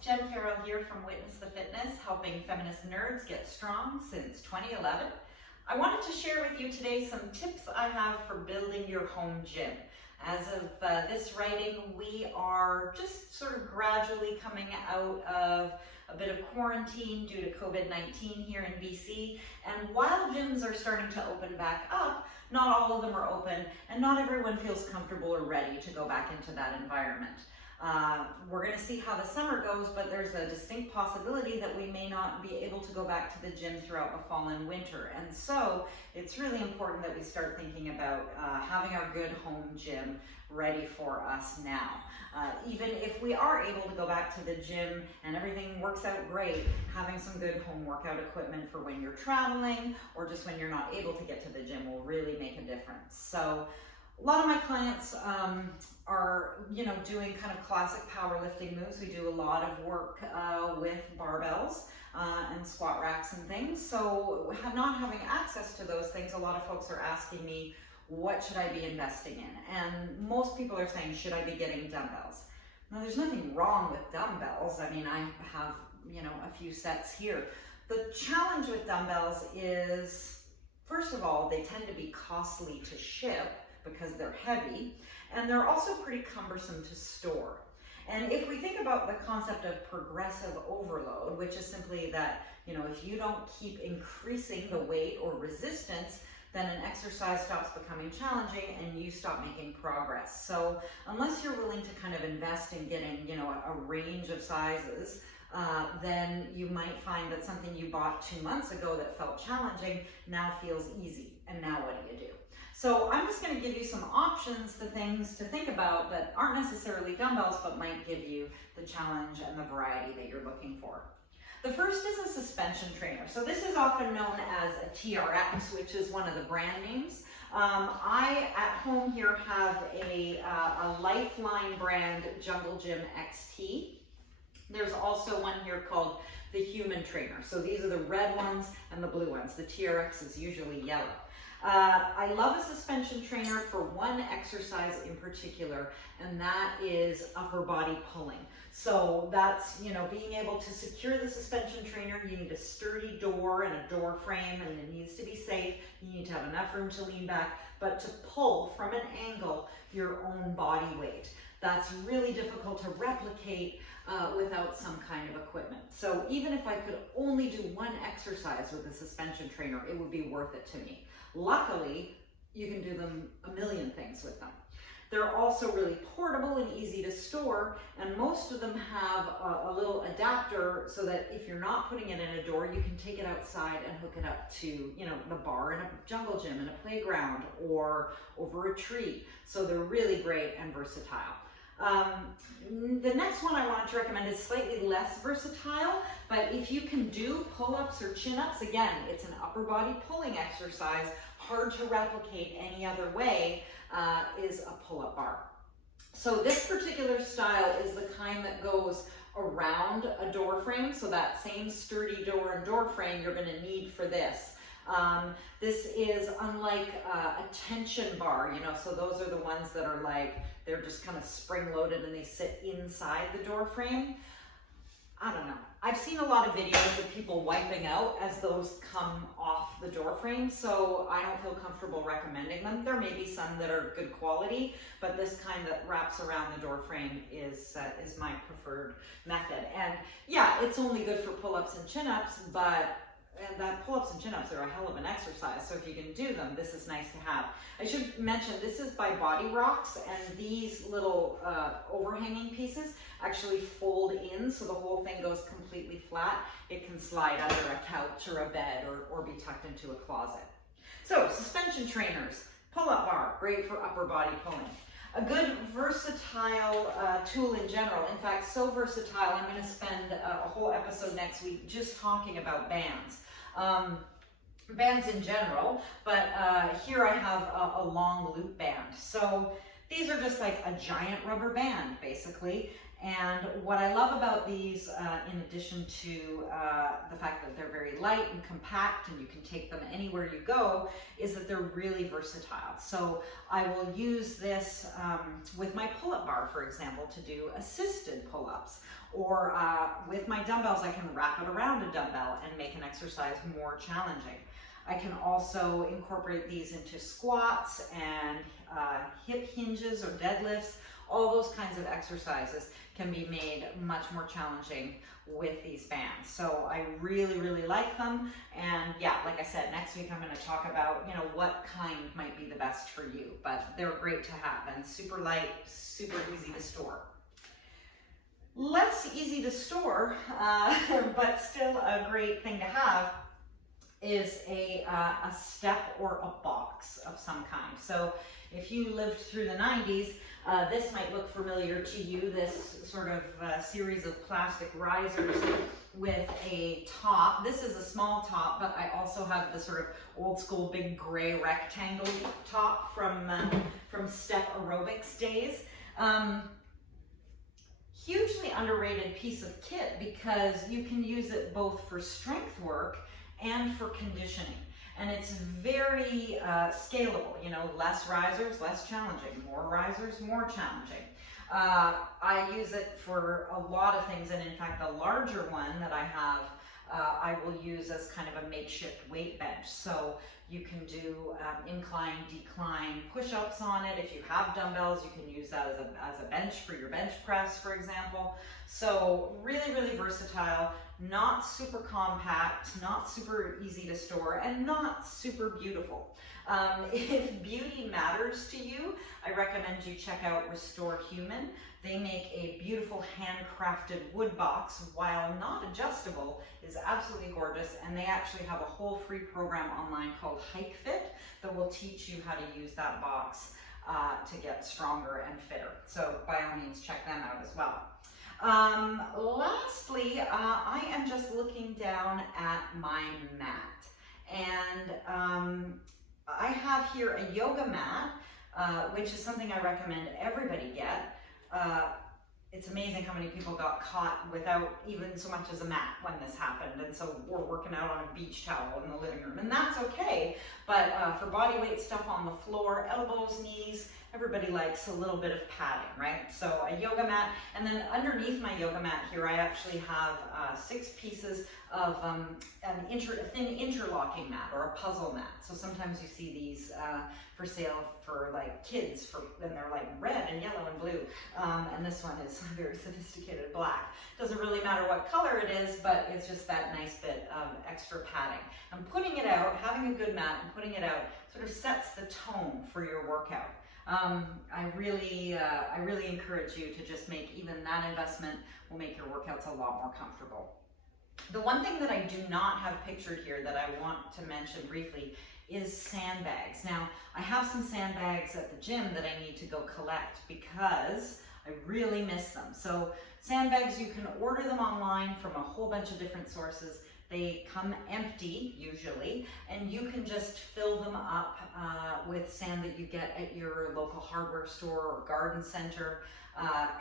Jen Farrell here from Witness the Fitness, helping feminist nerds get strong since 2011. I wanted to share with you today some tips I have for building your home gym. As of this writing, we are just sort of gradually coming out of a bit of quarantine due to COVID-19 here in BC. And while gyms are starting to open back up, not all of them are open and not everyone feels comfortable or ready to go back into that environment. We're going to see how the summer goes, but there's a distinct possibility that we may not be able to go back to the gym throughout the fall and winter. And so it's really important that we start thinking about having our good home gym ready for us now. Even if we are able to go back to the gym and everything works out great, having some good home workout equipment for when you're traveling or just when you're not able to get to the gym will really make a difference. So a lot of my clients are, doing kind of classic powerlifting moves. We do a lot of work with barbells and squat racks and things. So not having access to those things, a lot of folks are asking me, what should I be investing in? And most people are saying, should I be getting dumbbells? Now, there's nothing wrong with dumbbells. I mean, I have, a few sets here. The challenge with dumbbells is, first of all, they tend to be costly to ship because they're heavy, and they're also pretty cumbersome to store. And if we think about the concept of progressive overload, which is simply that, if you don't keep increasing the weight or resistance, then an exercise stops becoming challenging and you stop making progress. So unless you're willing to kind of invest in getting, a range of sizes, then you might find that something you bought 2 months ago that felt challenging now feels easy. And now what do you do? So I'm just going to give you some options, the things to think about that aren't necessarily dumbbells, but might give you the challenge and the variety that you're looking for. The first is a suspension trainer. So this is often known as a TRX, which is one of the brand names. I, at home here, have a Lifeline brand Jungle Gym XT. There's also one here called the Human Trainer. So these are the red ones and the blue ones. The TRX is usually yellow. I love a suspension trainer for one exercise in particular, and that is upper body pulling. So that's, being able to secure the suspension trainer. You need a sturdy door and a door frame, and it needs to be safe. You need to have enough room to lean back, but to pull from an angle your own body weight. That's really difficult to replicate without some kind of equipment. So even if I could only do one exercise with a suspension trainer, it would be worth it to me. Luckily, you can do them a million things with them. They're also really portable and easy to store, and most of them have a little adapter so that if you're not putting it in a door, you can take it outside and hook it up to, the bar in a jungle gym, in a playground, or over a tree. So they're really great and versatile. The next one I wanted to recommend is slightly less versatile, but if you can do pull-ups or chin-ups, again, it's an upper body pulling exercise, hard to replicate any other way, is a pull-up bar. So this particular style is the kind that goes around a door frame, so that same sturdy door and door frame you're going to need for this. This is unlike a tension bar, so those are the ones that are like, they're just kind of spring-loaded and they sit inside the door frame. I don't know. I've seen a lot of videos of people wiping out as those come off the door frame, so I don't feel comfortable recommending them. There may be some that are good quality, but this kind that wraps around the door frame is my preferred method. And yeah, it's only good for pull-ups and chin-ups, but that pull-ups and chin-ups are a hell of an exercise, so if you can do them, this is nice to have. I should mention, this is by Body Rocks, and these little overhanging pieces actually fold in, so the whole thing goes completely flat. It can slide under a couch or a bed or be tucked into a closet. So, suspension trainers, pull-up bar, great for upper body pulling. A good versatile tool in general. In fact, so versatile, I'm going to spend a whole episode next week just talking about bands. Bands in general, but here I have a long loop band. So these are just like a giant rubber band, basically. And what I love about these, in addition to the fact that they're very light and compact and you can take them anywhere you go, is that they're really versatile. So I will use this with my pull-up bar, for example, to do assisted pull-ups. Or with my dumbbells, I can wrap it around a dumbbell and make an exercise more challenging. I can also incorporate these into squats and hip hinges or deadlifts. All those kinds of exercises can be made much more challenging with these bands. So I really, really like them. And yeah, like I said, next week I'm going to talk about, you know, what kind might be the best for you, but they're great to have and super light, super easy to store. Less easy to store, but still a great thing to have is a step or a box of some kind. So if you lived through the 90s, this might look familiar to you, this sort of series of plastic risers with a top. This is a small top, but I also have the sort of old school big gray rectangle top from Step Aerobics days. Hugely underrated piece of kit because you can use it both for strength work and for conditioning. And it's very scalable, you know, less risers, less challenging, more risers, more challenging. I use it for a lot of things, and in fact, the larger one that I have, I will use as kind of a makeshift weight bench. So you can do incline, decline, push-ups on it. If you have dumbbells, you can use that as a bench for your bench press, for example. So really, really versatile, not super compact, not super easy to store, and not super beautiful. If beauty matters to you, I recommend you check out Restore Human. They make a beautiful handcrafted wood box, while not adjustable, is absolutely gorgeous, and they actually have a whole free program online called Hike Fit that will teach you how to use that box to get stronger and fitter. So by all means, check them out as well. Lastly, I am just looking down at my mat, and I have here a yoga mat, which is something I recommend everybody get. It's amazing how many people got caught without even so much as a mat when this happened, and so we're working out on a beach towel in the living room, and that's okay. But for body weight stuff on the floor, elbows, knees, everybody likes a little bit of padding, right? So a yoga mat, and then underneath my yoga mat here, I actually have 6 pieces of a thin interlocking mat or a puzzle mat. So sometimes you see these for sale for like kids, and they're like red and yellow and blue. And this one is very sophisticated black. Doesn't really matter what color it is, but it's just that nice bit of extra padding. And putting it out, having a good mat and putting it out sort of sets the tone for your workout. I really encourage you to just make even that investment will make your workouts a lot more comfortable. The one thing that I do not have pictured here that I want to mention briefly is sandbags. Now, I have some sandbags at the gym that I need to go collect because I really miss them. So sandbags, you can order them online from a whole bunch of different sources. They come empty usually, and you can just fill them up with sand that you get at your local hardware store or garden center,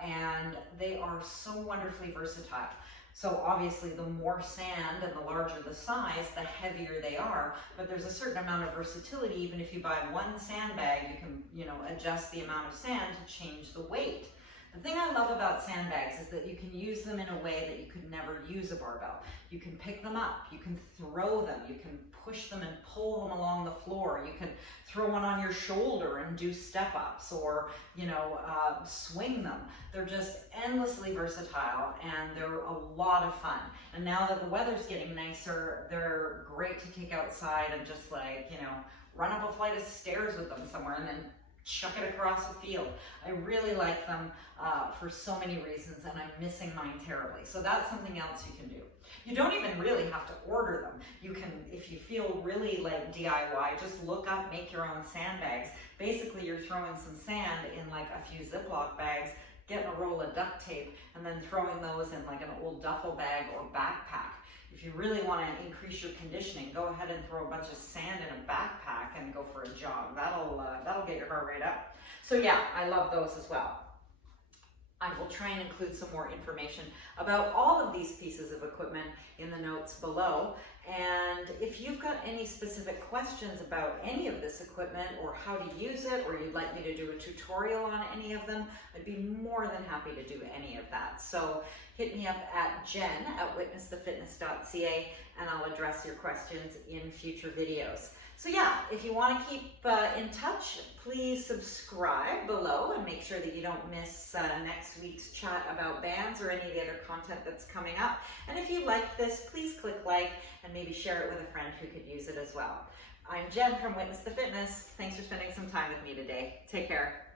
and they are so wonderfully versatile. So obviously the more sand and the larger the size, the heavier they are, but there's a certain amount of versatility. Even if you buy one sandbag, you can, you know, adjust the amount of sand to change the weight. The thing I love about sandbags is that you can use them in a way that you could never use a barbell. You can pick them up, you can throw them, you can push them and pull them along the floor. You can throw one on your shoulder and do step-ups, or, you know, swing them. They're just endlessly versatile, and they're a lot of fun. And now that the weather's getting nicer, they're great to take outside and just, like, you know, run up a flight of stairs with them somewhere and then chuck it across the field. I really like them for so many reasons, and I'm missing mine terribly. So that's something else you can do. You don't even really have to order them. You can, if you feel really like DIY, just look up, make your own sandbags. Basically, you're throwing some sand in like a few Ziploc bags, getting a roll of duct tape, and then throwing those in like an old duffel bag or backpack. If you really want to increase your conditioning, go ahead and throw a bunch of sand in a backpack and go for a jog. That'll get your heart rate up. So yeah, I love those as well. I will try and include some more information about all of these pieces of equipment in the notes below. And if you've got any specific questions about any of this equipment or how to use it, or you'd like me to do a tutorial on any of them, I'd be more than happy to do any of that. So hit me up at jen@witnessthefitness.ca and I'll address your questions in future videos. So yeah, if you want to keep in touch, please subscribe below and make sure that you don't miss next week's chat about bands or any of the other content that's coming up. And if you like this, please click like and maybe share it with a friend who could use it as well. I'm Jen from Witness the Fitness. Thanks for spending some time with me today. Take care.